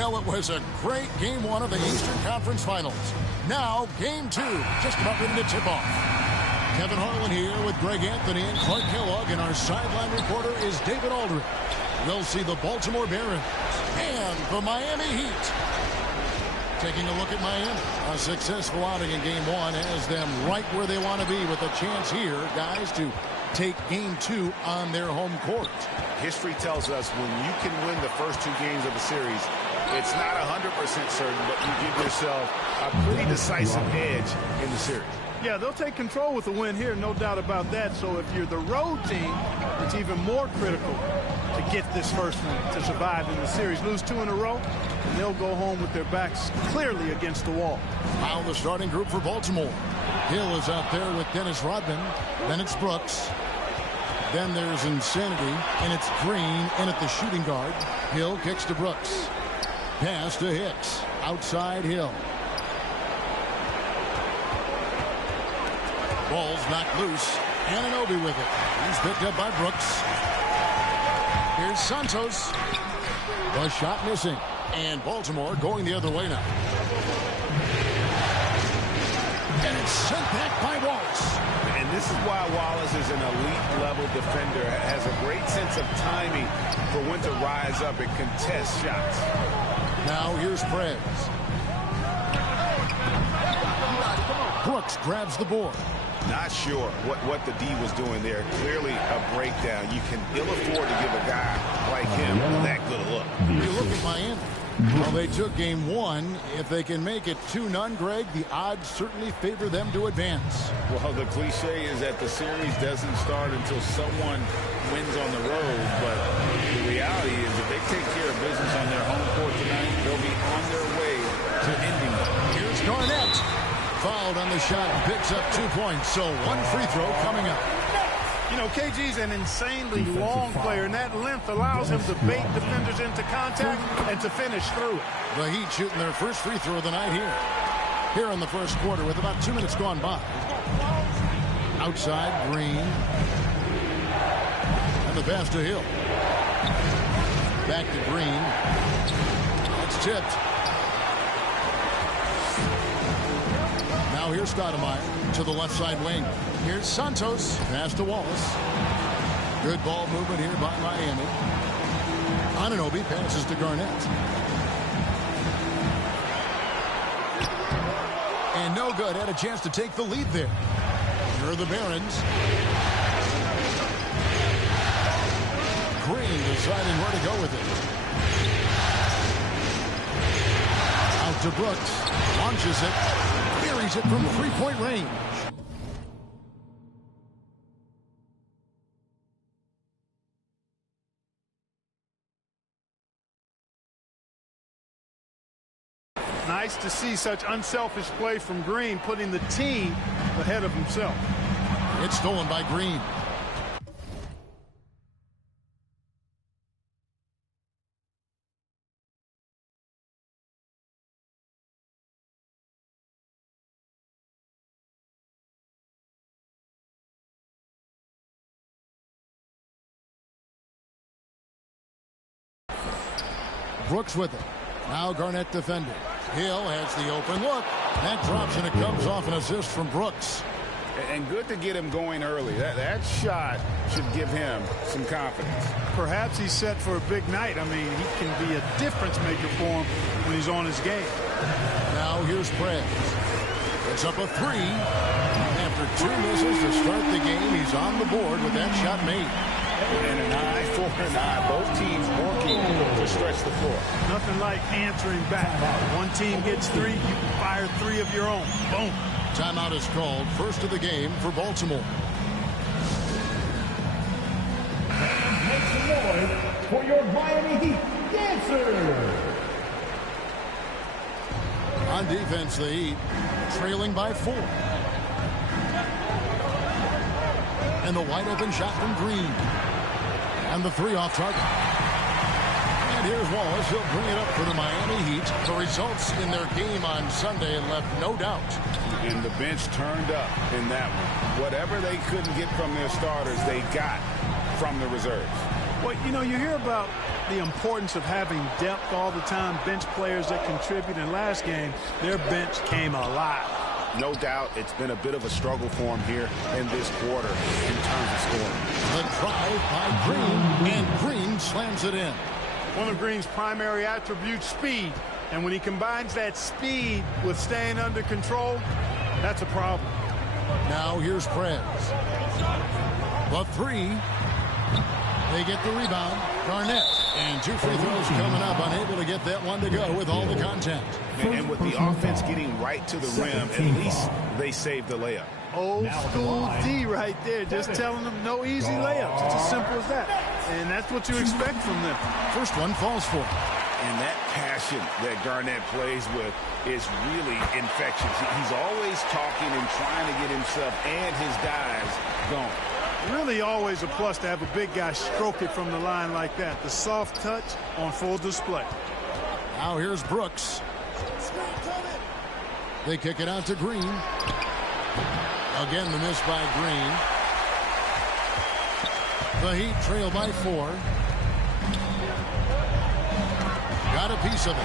Well, it was a great Game 1 of the Eastern Conference Finals. Now, Game 2, just about ready to tip off. Kevin Harlan here with Greg Anthony and Clark Kellogg, and our sideline reporter is David Aldridge. We'll see the Baltimore Barons and the Miami Heat. Taking a look at Miami. A successful outing in Game 1 has them right where they want to be with a chance here, guys, to take Game 2 on their home court. History tells us when you can win the first 2 games of a series, it's not 100% certain, but you give yourself a pretty decisive edge in the series. Yeah, they'll take control with the win here, no doubt about that. So if you're the road team, it's even more critical to get this first one to survive in the series. Lose 2 in a row, and they'll go home with their backs clearly against the wall. Now the starting group for Baltimore. Hill is out there with Dennis Rodman. Then it's Brooks. Then there's Insanity, and it's Green in at the shooting guard. Hill kicks to Brooks. Pass to Hicks. Outside Hill. Ball's knocked loose. Anunoby with it. He's picked up by Brooks. Here's Santos. The shot missing. And Baltimore going the other way now. And it's sent back by Wallace. And this is why Wallace is an elite-level defender. Has a great sense of timing for when to rise up and contest shots. Now here's Prez. Brooks grabs the board. Not sure what the D was doing there. Clearly a breakdown. You can ill afford to give a guy like him that good a look. You look at Miami. Well, they took Game 1. If they can make it 2-0, Greg, the odds certainly favor them to advance. Well, the cliche is that the series doesn't start until someone wins on the road. But the reality is if they take care of business on their home court tonight, they'll be on their way to ending it. Here's Garnett. Fouled on the shot and picks up 2 points. So 1 free throw coming up. You know, KG's an insanely long player, and that length allows him to bait defenders into contact and to finish through it. The Heat shooting their first free throw of the night here. Here in the first quarter with about 2 minutes gone by. Outside, Green. And the pass to Hill. Back to Green. It's tipped. Now here's Stoudemire to the left side wing. Here's Santos. Pass to Wallace. Good ball movement here by Miami. Anunoby passes to Garnett. And no good. Had a chance to take the lead there. Here are the Barons. Green deciding where to go with it. Out to Brooks. Launches it. Buries it from 3-point range. Nice to see such unselfish play from Green, putting the team ahead of himself. It's stolen by Green. Brooks with it. Now Garnett defending. Hill has the open look. That drops and it comes off an assist from Brooks. And good to get him going early. That shot should give him some confidence. Perhaps he's set for a big night. I mean, he can be a difference maker for him when he's on his game. Now here's Prez. It's up a 3. After 2 misses to start the game, he's on the board with that shot made. And an eye for an eye. Both teams working to stretch the floor. Nothing like answering back. One team gets 3, you can fire 3 of your own. Boom. Timeout is called. First of the game for Baltimore. Make some noise for your Miami Heat dancers. On defense, the Heat trailing by 4. And the wide open shot from Green. And the 3 off target. And here's Wallace. He'll bring it up for the Miami Heat. The results in their game on Sunday left no doubt. And the bench turned up in that one. Whatever they couldn't get from their starters, they got from the reserves. Well, you know, you hear about the importance of having depth all the time, bench players that contribute. In last game, their bench came alive. No doubt it's been a bit of a struggle for him here in this quarter in terms of scoring. The drive by Green, and Green slams it in. One of Green's primary attributes, speed. And when he combines that speed with staying under control, that's a problem. Now here's Prez. The three. They get the rebound. Garnett. And 2 free throws coming up. Unable to get that one to go with all the contact. And with the offense getting right to the rim, at least they saved the layup. Old school D right there. Just telling them no easy layups. It's as simple as that. And that's what you expect from them. First one falls for him. And that passion that Garnett plays with is really infectious. He's always talking and trying to get himself and his guys going. Really always a plus to have a big guy stroke it from the line like that. The soft touch on full display. Now here's Brooks. They kick it out to Green. Again, the miss by Green. The Heat trail by 4. Got a piece of it.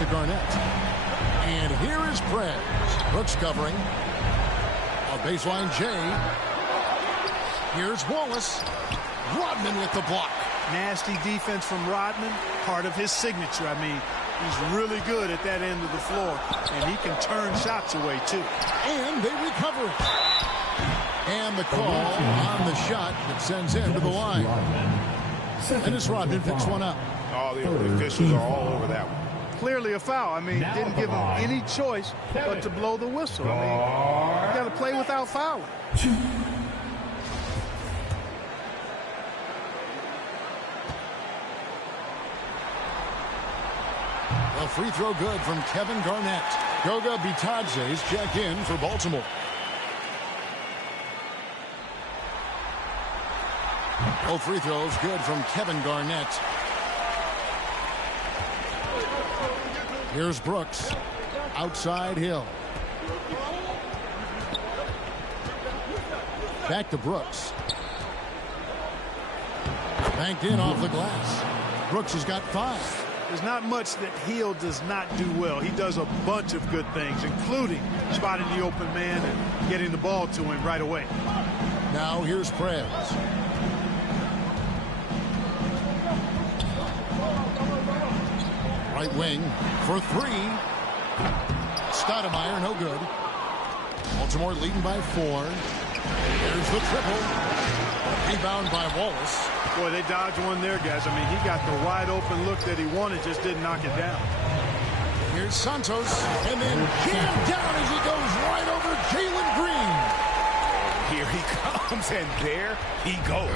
to Garnett. And here is Prez. Brooks covering. On baseline, Jay. Here's Wallace. Rodman with the block. Nasty defense from Rodman. Part of his signature. I mean, he's really good at that end of the floor. And he can turn shots away, too. And they recover it. And the call on the shot that sends him to the line. Dennis Rodman picks one up. Oh, the officials are all over that one. Clearly a foul. I mean, didn't give him any choice but to blow the whistle. I mean, you got to play without fouling. A free throw good from Kevin Garnett. Goga Bitadze's checked in for Baltimore. Both free throws good from Kevin Garnett. Here's Brooks. Outside Hill. Back to Brooks. Banked in off the glass. Brooks has got 5. There's not much that Hill does not do well. He does a bunch of good things, including spotting the open man and getting the ball to him right away. Now here's Prez. Right wing for 3. Stoudemire, no good. Baltimore leading by 4. There's the triple. Rebound by Wallace. Boy, they dodged one there, guys. I mean, he got the wide open look that he wanted, just didn't knock it down. Here's Santos, and then jammed down as he goes right over Jalen Green. Here he comes, and there he goes.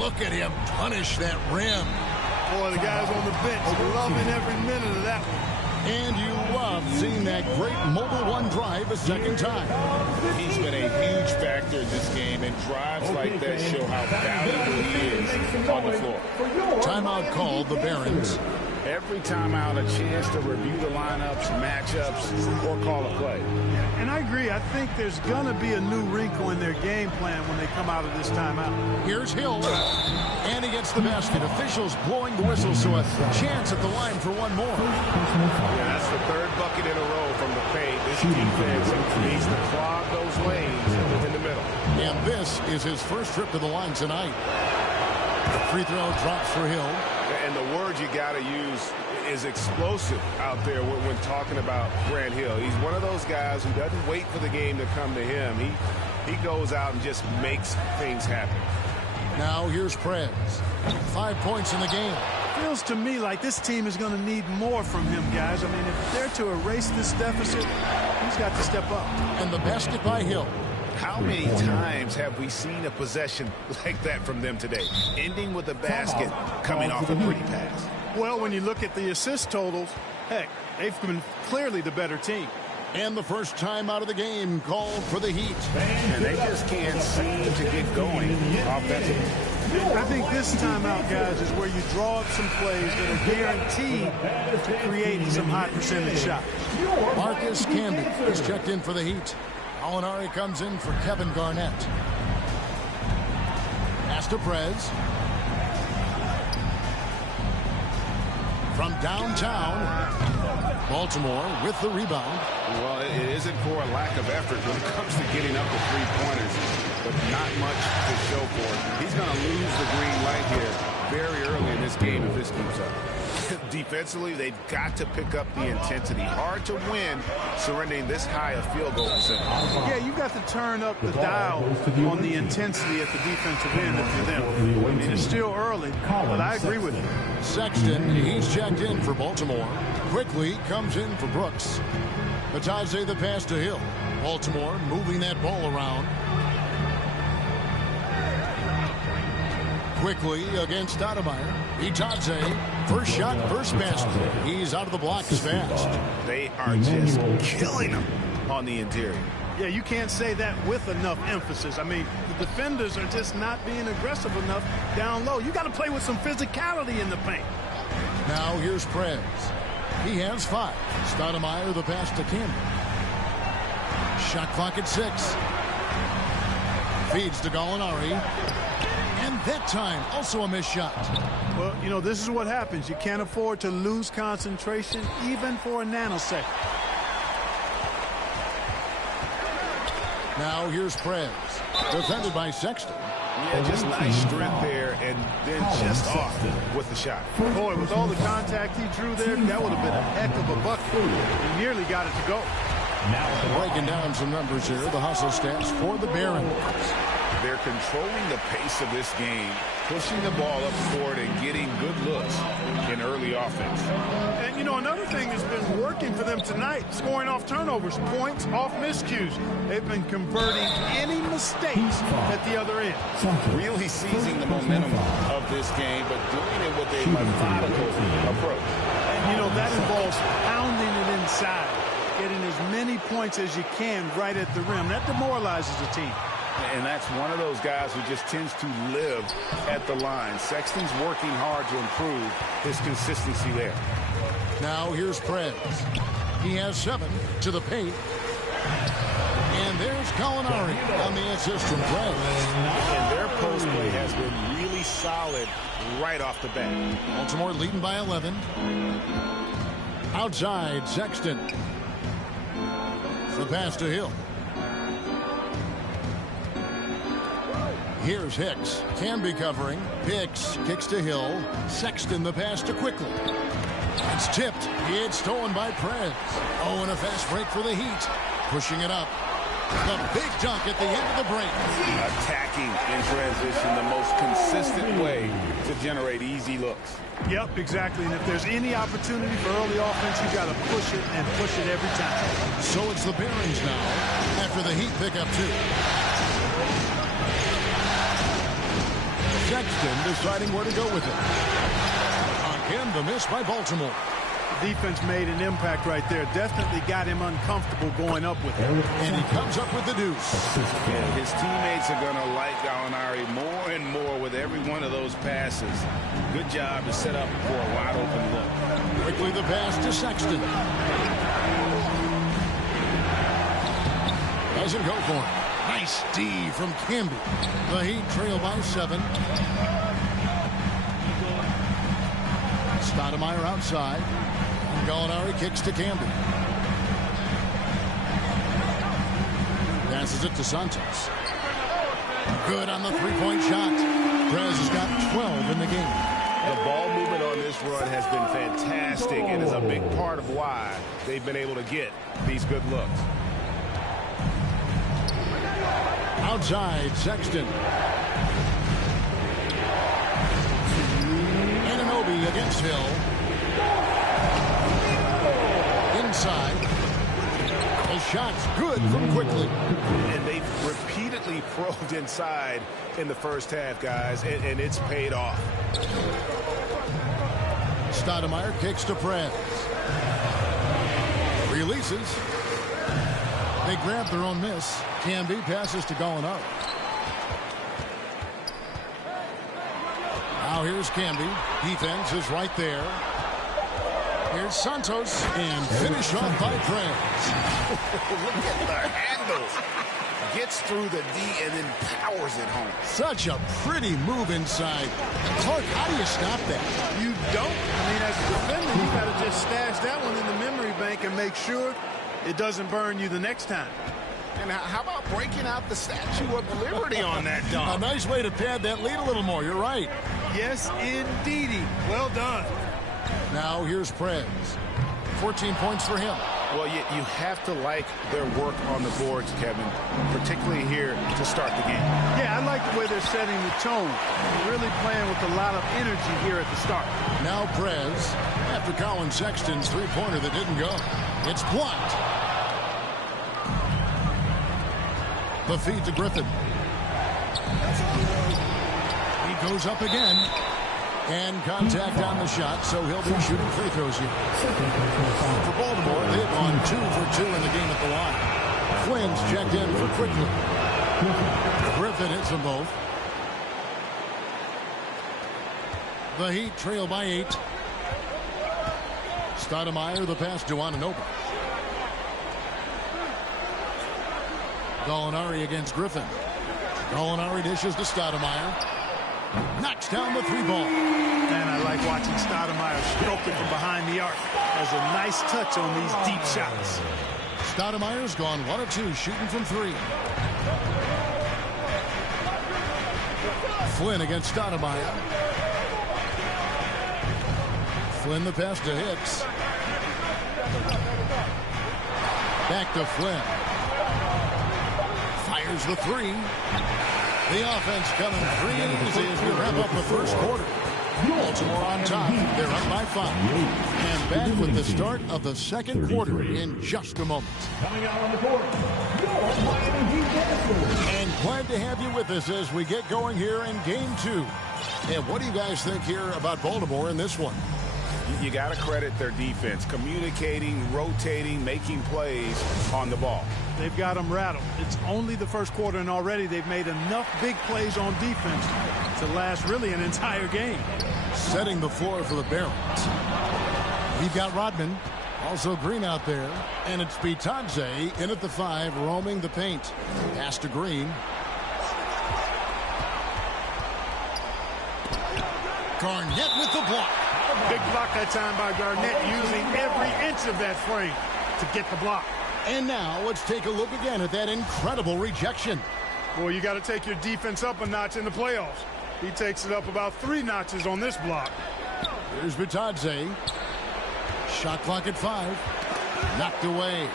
Look at him punish that rim. Boy, the guys on the bench are loving every minute of that one. And you love seeing that great Mobile One drive a second time. He's been a huge factor in this game, and drives like that show how valuable he is on the floor. Timeout called the Barons. Every time out, a chance to review the lineups, matchups, or call a play. And I agree. I think there's going to be a new wrinkle in their game plan when they come out of this timeout. Here's Hill. And he gets the basket. Officials blowing the whistle, so a chance at the line for one more. Yeah, that's the 3rd bucket in a row from the paint. This defense needs to clog those lanes in the middle. And this is his first trip to the line tonight. The free throw drops for Hill. And the word you got to use is explosive out there when talking about Grant Hill. He's one of those guys who doesn't wait for the game to come to him. He goes out and just makes things happen. Now here's Prez. 5 points in the game. Feels to me like this team is going to need more from him, guys. I mean, if they're to erase this deficit, he's got to step up. And the basket by Hill. How many times have we seen a possession like that from them today? Ending with a basket, coming off a pretty pass. Well, when you look at the assist totals, heck, they've been clearly the better team. And the first time out of the game called for the Heat. And they just can't seem to get going offensively. I think this timeout, guys, is where you draw up some plays that are guaranteed to create some high percentage shots. Marcus Camby is checked in for the Heat. Alinari comes in for Kevin Garnett. Pass to Prez. From downtown, Baltimore with the rebound. Well, it isn't for a lack of effort when it comes to getting up the three-pointers, but not much to show for it. He's going to lose the green light here very early in this game if this keeps up. Defensively, they've got to pick up the intensity. Hard to win surrendering this high a field goal percentage. Yeah, you've got to turn up the dial on the intensity at the defensive end if you're them. I mean, it's still early, but I agree with you. Sexton, he's checked in for Baltimore. Quickly comes in for Brooks. Bitadze the pass to Hill. Baltimore moving that ball around. Quickly against Stoudemire. Bitadze, first shot, first basket. He's out of the blocks fast. They are just killing them on the interior. Yeah, you can't say that with enough emphasis. I mean, the defenders are just not being aggressive enough down low. You got to play with some physicality in the paint. Now here's Prez. He has 5. Stoudemire the pass to Camby. Shot clock at 6. Feeds to Gallinari. And That time, also a missed shot. Well, you know, this is what happens. You can't afford to lose concentration even for a nanosecond. Now here's Prez, defended by Sexton. Yeah, just nice strength there, and then just off with the shot. Boy, with all the contact he drew there, that would have been a heck of a bucket. He nearly got it to go. Breaking down some numbers here, the hustle stats for the Barons. They're controlling the pace of this game, pushing the ball up court and getting good looks in early offense. And, you know, another thing that's been working for them tonight, scoring off turnovers, points off miscues. They've been converting any mistakes at the other end. Really seizing the momentum of this game, but doing it with a methodical approach. And, you know, that involves pounding it inside, getting as many points as you can right at the rim. That demoralizes the team. And that's one of those guys who just tends to live at the line. Sexton's working hard to improve his consistency there. Now here's Prez. He has 7 to the paint. And there's Gallinari on the assist from Prez. And their post play has been really solid right off the bat. Baltimore leading by 11. Outside, Sexton. The pass to Hill. Here's Hicks. Can be covering. Hicks kicks to Hill. Sexton the pass to Quickly. It's tipped. It's stolen by Prez. Oh, and a fast break for the Heat. Pushing it up. The big dunk at the end of the break. Attacking in transition, the most consistent way to generate easy looks. Yep, exactly. And if there's any opportunity for early offense, you got to push it and push it every time. So it's the Barons now after the Heat pick up 2. Sexton deciding where to go with it. Again, the miss by Baltimore. Defense made an impact right there. Definitely got him uncomfortable going up with it. And he comes up with the deuce. And his teammates are going to like Gallinari more and more with every one of those passes. Good job to set up for a wide open look. Quickly the pass to Sexton. Doesn't go for it. Nice D from Camby. The Heat trail by 7. Stoudemire outside. Gallinari kicks to Camby. Passes it to Santos. Good on the three-point shot. Prez has got 12 in the game. The ball movement on this run has been fantastic and is a big part of why they've been able to get these good looks. Outside, Sexton. Anunoby against Hill. Inside. The shot's good from Quickly. And they've repeatedly probed inside in the first half, guys, and it's paid off. Stoudemire kicks to Prez. Releases. They grab their own miss. Camby passes to Gallinari. Now here's Camby. Defense is right there. Here's Santos. And finish off by Prez. Look at the handles. Gets through the D and then powers it home. Such a pretty move inside. Clark, how do you stop that? You don't. I mean, as a defender, you got to just stash that one in the memory bank and make sure it doesn't burn you the next time. And how about breaking out the Statue of Liberty on that A dunk? nice way to pad that lead a little more. You're right. Yes, indeedy. Well done. Now here's Prez. 14 points for him. Well, you have to like their work on the boards, Kevin, particularly here to start the game. Yeah, I like the way they're setting the tone. Really playing with a lot of energy here at the start. Now Prez, after Colin Sexton's three-pointer that didn't go. It's blocked. The feed to Griffin. He goes up again. And contact on the shot, so he'll be shooting free throws here. For Baltimore, they've gone 2 for 2 in the game at the line. Flynn's checked in for Quickly. Griffin hits them both. The Heat trail by 8. Stoudemire, the pass to Anunoby. Gallinari against Griffin. Gallinari dishes to Stoudemire. knocks down the 3-ball. And I like watching Stoudemire stroke it from behind the arc. Has a nice touch on these deep shots. Stoudemire's gone 1 of 2 shooting from 3. Flynn against Stoudemire. Flynn the pass to Hicks. Back to Flynn. Fires the 3. The offense coming free easy as we wrap up the first quarter. Baltimore on top. They're up by 5. And back with the start of the second quarter in just a moment. Coming out on the court, your Miami Heat dancers. And glad to have you with us as we get going here in Game 2. And what do you guys think here about Baltimore in this one? You got to credit their defense, communicating, rotating, making plays on the ball. They've got them rattled. It's only the first quarter, and already they've made enough big plays on defense to last really an entire game. Setting the floor for the Barons. We've got Rodman, also Green out there, and it's Bitadze in at the 5, roaming the paint. Pass to Green. Garnett with the block. Big block that time by Garnett, using every inch of that frame to get the block. And now let's take a look again at that incredible rejection. Well, you got to take your defense up a notch in the playoffs. He takes it up about 3 notches on this block. Here's Bitadze. Shot clock at 5. Knocked away.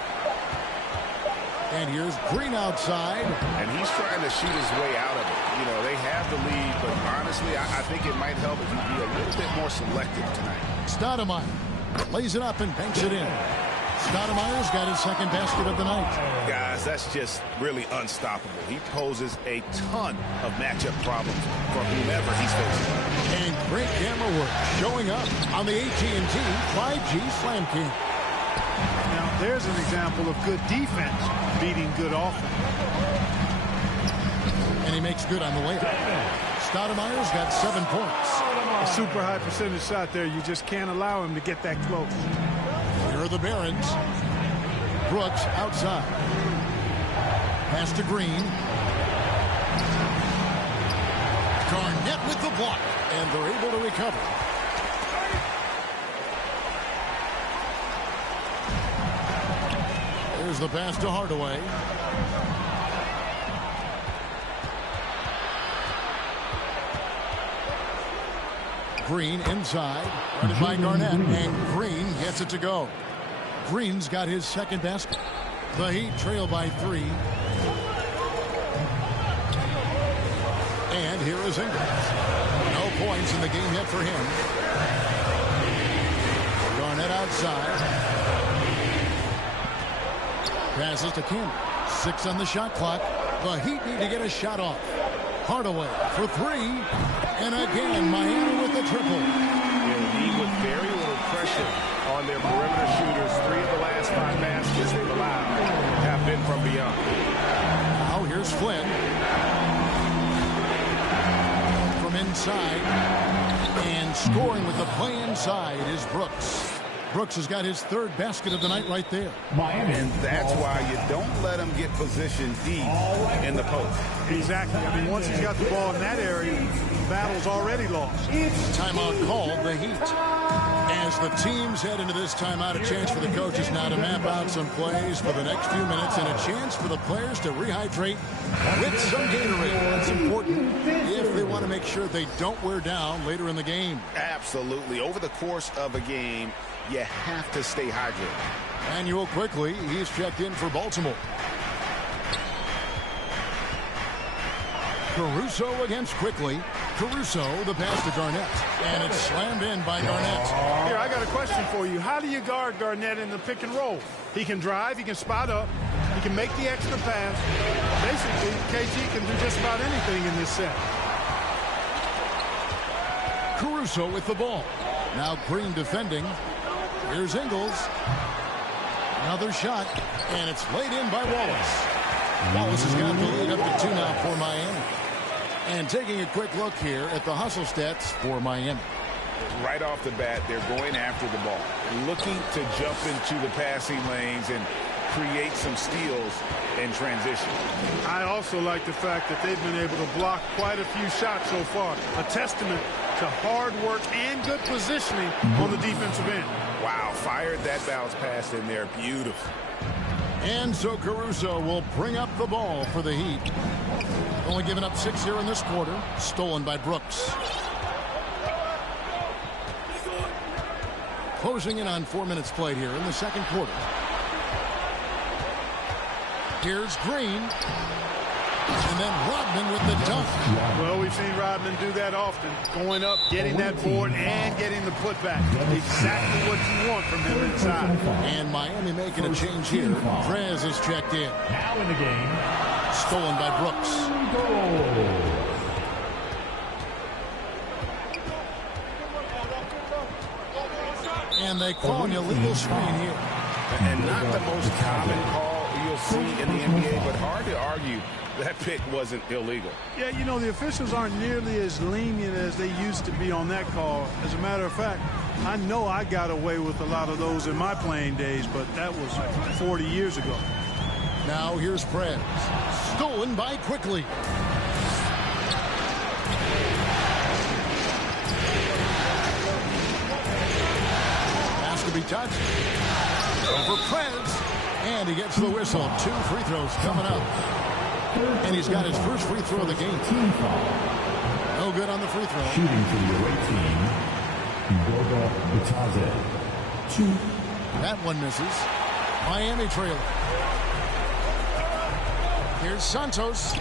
And here's Green outside. And he's trying to shoot his way out of it. You know, they have the lead, but honestly, I think it might help if he be a little bit more selective tonight. Stoudemire lays it up and banks it in. Stoudemire's got his second basket of the night. Guys, that's just really unstoppable. He poses a ton of matchup problems for whomever he's facing. And great camera work showing up on the AT&T 5G Slam King. Now, there's an example of good defense beating good offense. And he makes good on the layup. Stoudemire's got 7 points. A super high percentage shot there. You just can't allow him to get that close. Here are the Barons. Brooks outside. Pass to Green. Garnett with the block. And they're able to recover. There's the pass to Hardaway. Green inside. Guarded by Garnett. And Green gets it to go. Green's got his second basket. The Heat trail by 3. And here is Ingles. No points in the game yet for him. Garnett outside. Passes to Kim. 6 on the shot clock. The Heat need to get a shot off. Hardaway for 3. And again, Miami with the triple. Indeed, with very little pressure on their perimeter shooters. 3 of the last 5 baskets they've allowed have been from beyond. Now here's Flynn. From inside. And scoring with the play inside is Brooks. Brooks has got his 3rd basket of the night right there. And that's why you don't let him get positioned deep in the post. Exactly. I mean, once he's got the ball in that area, the battle's already lost. Timeout called, the Heat. As the teams head into this timeout, a chance for the coaches now to map out some plays for the next few minutes and a chance for the players to rehydrate with some Gatorade. That's important if they want to make sure they don't wear down later in the game. Absolutely. Over the course of a game, you have to stay hydrated. Manuel quickly, he's checked in for Baltimore. Caruso against Quickly. Caruso, the pass to Garnett. And it's slammed in by Garnett. Here, I got a question for you. How do you guard Garnett in the pick and roll? He can drive, he can spot up, he can make the extra pass. Basically, KG can do just about anything in this set. Caruso with the ball. Now Green defending. Here's Ingles. Another shot, and it's laid in by Wallace. Wallace has got the lead up to 2 now for Miami. And taking a quick look here at the hustle stats for Miami. Right off the bat, they're going after the ball, looking to jump into the passing lanes and create some steals in transition. I also like the fact that they've been able to block quite a few shots so far. A testament to hard work and good positioning on the defensive end. Wow, fired that bounce pass in there. Beautiful. And so Caruso will bring up the ball for the Heat. Only giving up 6 here in this quarter. Stolen by Brooks. Closing in on 4 minutes played here in the second quarter. Here's Green. And then Rodman with the dunk. Well, we've seen Rodman do that often. Going up, getting that board, and getting the putback. Exactly what you want from him inside. And Miami making a change here. Prez is checked in. Now in the game. Stolen by Brooks. And they call an illegal screen here. And not the most common call you'll see in the NBA, but hard to argue that pick wasn't illegal. Yeah, you know, the officials aren't nearly as lenient as they used to be on that call. As a matter of fact, I know I got away with a lot of those in my playing days, but that was 40 years ago. Now here's Prez. Stolen by Quickly. Has to be touched. Over Prez. And he gets the whistle. 2 free throws coming up. And he's got his first free throw of the game. No good on the free throw. Shooting for the away team, Goga Bitadze. 2. That one misses. Miami trailing. Here's Santos.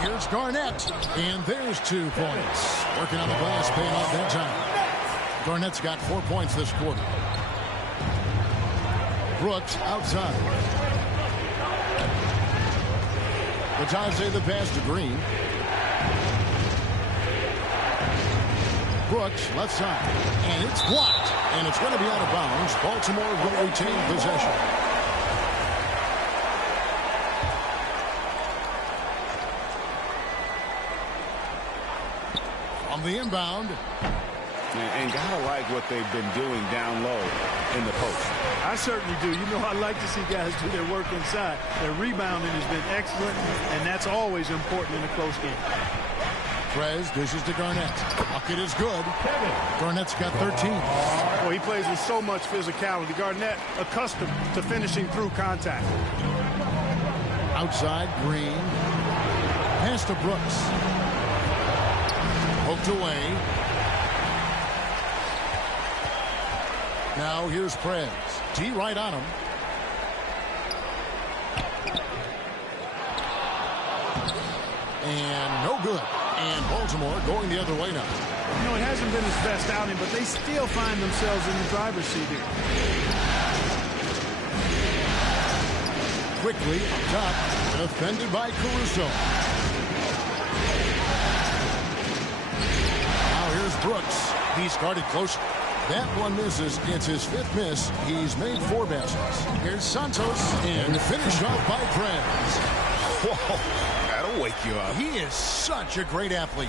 Here's Garnett. And there's 2 points. Working on the glass, paying off that time. Garnett's got 4 points this quarter. Brooks outside. Bitadze the pass to Green. Brooks left side. And it's blocked. And it's going to be out of bounds. Baltimore will retain possession. On the inbound. And gotta like what they've been doing down low in the post. I certainly do. You know, I like to see guys do their work inside. Their rebounding has been excellent, and that's always important in a close game. Prez dishes to Garnett. Bucket is good. Garnett's got 13. Well, he plays with so much physicality. Garnett accustomed to finishing through contact. Outside, Green. Pass to Brooks. Poked away. Now here's Prez. D right on him. And no good. And Baltimore going the other way now. You know, it hasn't been his best outing, but they still find themselves in the driver's seat here. Quickly up top. Defended by Caruso. Now here's Brooks. He's guarded close. That one misses. It's his 5th miss. He's made 4 baskets. Here's Santos. And finished off by Prez. Whoa, that'll wake you up. He is such a great athlete.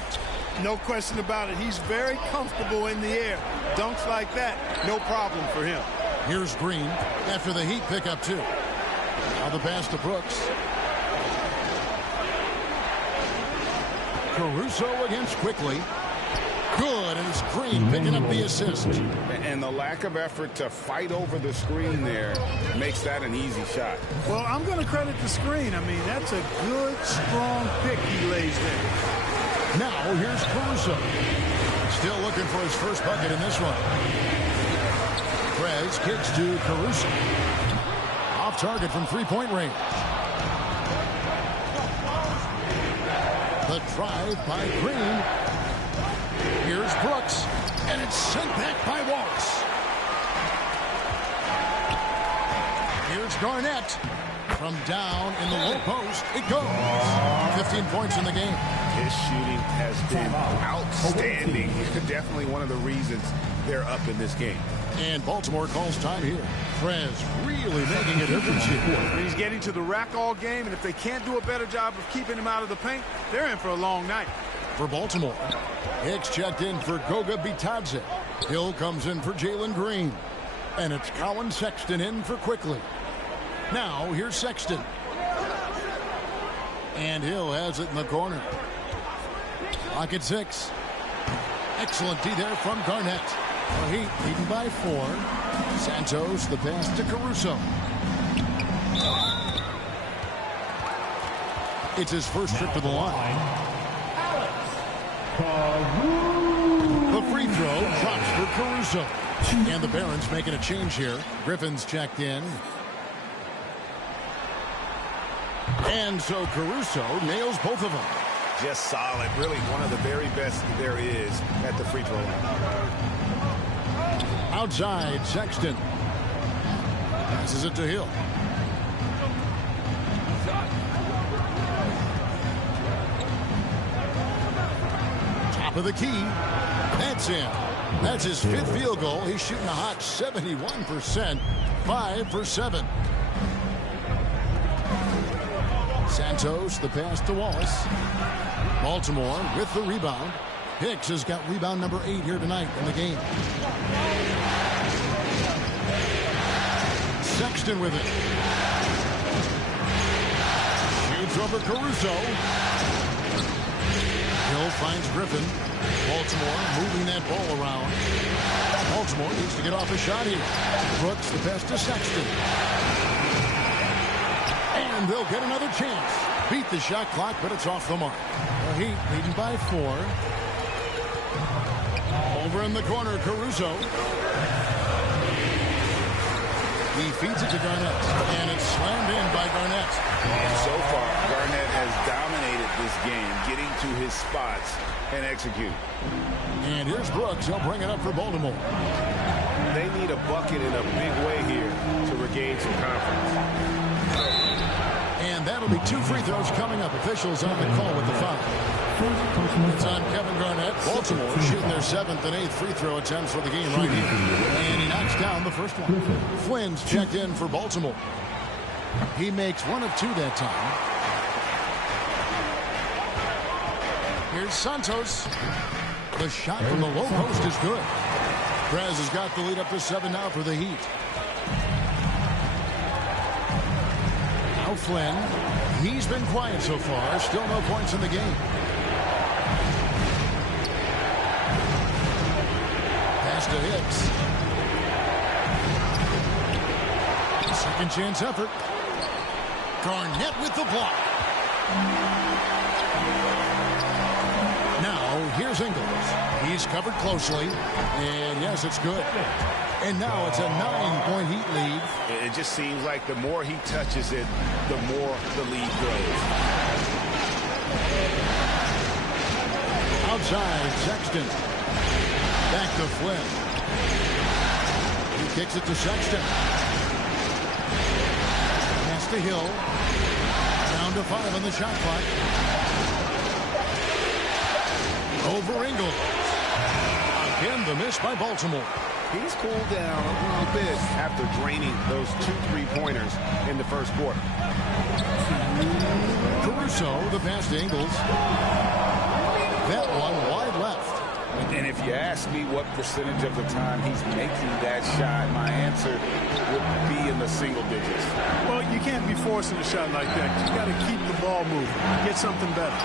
No question about it. He's very comfortable in the air. Dunks like that, no problem for him. Here's Green after the Heat pick up 2. Now the pass to Brooks. Caruso against Quickly. Good, and it's Green picking up the assist. And the lack of effort to fight over the screen there makes that an easy shot. Well, I'm going to credit the screen. I mean, that's a good, strong pick he lays there. Now here's Caruso. Still looking for his first bucket in this one. Prez kicks to Caruso. Off target from 3-point range. The drive by Green. Here's Brooks, and it's sent back by Wallace. Here's Garnett. From down in the low post, it goes. 15 points in the game. His shooting has been outstanding. Definitely one of the reasons they're up in this game. And Baltimore calls time here. Prez really making a difference here. He's getting to the rack all game, and if they can't do a better job of keeping him out of the paint, they're in for a long night. For Baltimore, Hicks checked in for Goga Bitadze. Hill comes in for Jalen Green. And it's Colin Sexton in for Quickly. Now, here's Sexton. And Hill has it in the corner. Clock at 6. Excellent D there from Garnett. The Heat leading by 4. Santos, the pass to Caruso. It's his first trip to the line. The free throw drops for Caruso. And the Barons making a change here. Griffin's checked in. And so Caruso nails both of them. Just solid. Really one of the very best there is at the free throw line. Outside, Sexton. Passes it to Hill. Top of the key. That's in. That's his 5th field goal. He's shooting a hot 71%. 5 for 7. Santos, the pass to Wallace. Baltimore with the rebound. Hicks has got rebound number 8 here tonight in the game. Sexton with it. Shoots over Caruso. Hill finds Griffin. Baltimore moving that ball around. Baltimore needs to get off a shot here. Brooks, the pass to Sexton. And they'll get another chance. Beat the shot clock, but it's off the mark. The Heat leading by 4. Over in the corner, Caruso. He feeds it to Garnett, and it's slammed in by Garnett. And so far, Garnett has dominated this game, getting to his spots and execute. And here's Brooks. He'll bring it up for Baltimore. They need a bucket in a big way here to regain some confidence. And that'll be 2 free throws coming up. Officials on the call with the foul. It's on Kevin Garnett. Baltimore shooting their 7th and 8th free throw attempts for the game right here. And he knocks down the first one. Flynn's checked in for Baltimore. He makes 1 of 2 that time. Here's Santos. The shot from the low post is good. Prez has got the lead up to 7 now for the Heat. Now Flynn. He's been quiet so far. Still no points in the game. Pass to Hicks. Second chance effort. Garnett with the block. Now here's Ingles. He's covered closely. And yes, it's good. And now it's a 9-point Heat lead. It just seems like the more he touches it, the more the lead grows. Outside, Sexton. Back to Flynn. He kicks it to Sexton. Pass to Hill. Down to 5 on the shot clock. Over Ingles. Again, the miss by Baltimore. He's cooled down a little bit after draining those 2 3-pointers in the first quarter. Caruso, the pass to Ingles. That one wide left. And if you ask me what percentage of the time he's making that shot, my answer would be in the single digits. Well, you can't be forcing a shot like that. You got to keep the ball moving. Get something better.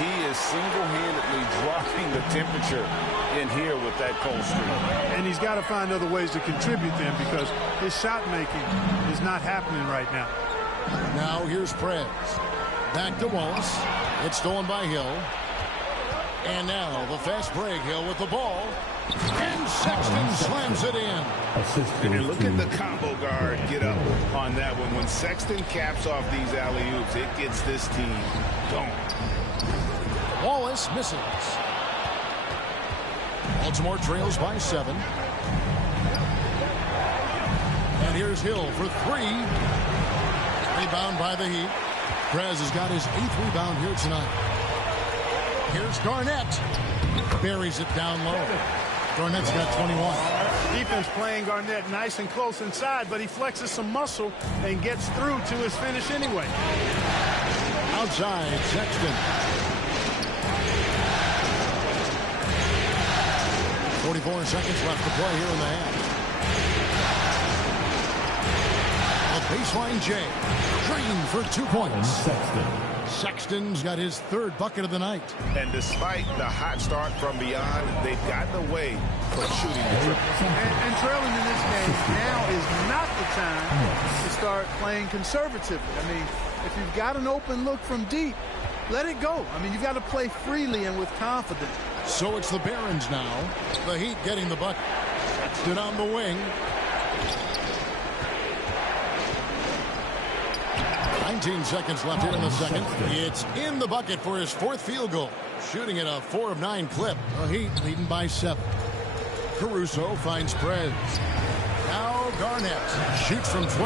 He is single-handedly dropping the temperature in here with that cold streak. And he's got to find other ways to contribute then, because his shot making is not happening right now. Now here's Prez. Back to Wallace. It's stolen by Hill. And now the fast break. Hill with the ball. And Sexton slams it in. And look at the combo guard get up on that one. When Sexton caps off these alley-oops, it gets this team going. Wallace misses. Baltimore trails by 7. And here's Hill for 3. Rebound by the Heat. Prez has got his 8th rebound here tonight. Here's Garnett. Buries it down low. Garnett's got 21. Defense playing Garnett nice and close inside, but he flexes some muscle and gets through to his finish anyway. Outside, Sexton. 44 seconds left to play here in the half. Baseline J. Green for 2 points. Sexton. Sexton's got his third bucket of the night. And despite the hot start from beyond, they've gotten away from shooting the triple. And trailing in this game, now is not the time to start playing conservatively. I mean, if you've got an open look from deep, let it go. I mean, you've got to play freely and with confidence. So it's the Barons now. The Heat getting the bucket. Sexton on the wing. 19 seconds left here in the second. It's in the bucket for his fourth field goal. Shooting at a 4 of 9 clip. The Heat leading by 7. Caruso finds Prez. Now Garnett shoots from 12.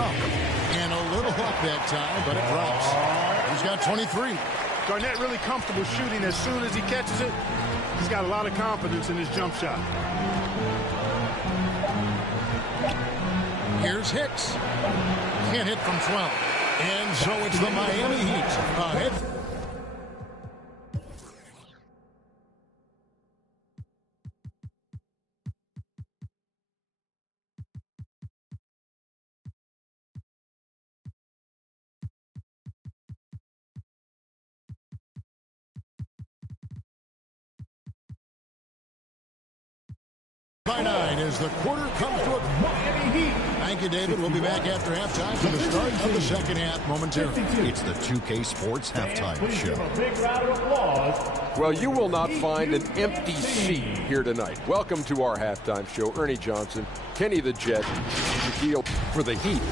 And a little up that time, but it drops. He's got 23. Garnett really comfortable shooting as soon as he catches it. He's got a lot of confidence in his jump shot. Here's Hicks. Can't hit from 12. And so it's the Miami Heat. By 9 as the quarter comes to a Miami Heat. Thank you, David. We'll be back after halftime for the start of the second half momentarily. It's the 2K Sports Halftime Show. A big round of applause. Well, you will not find an empty seat here tonight. Welcome to our halftime show. Ernie Johnson, Kenny the Jet, Shaquille For the Heat,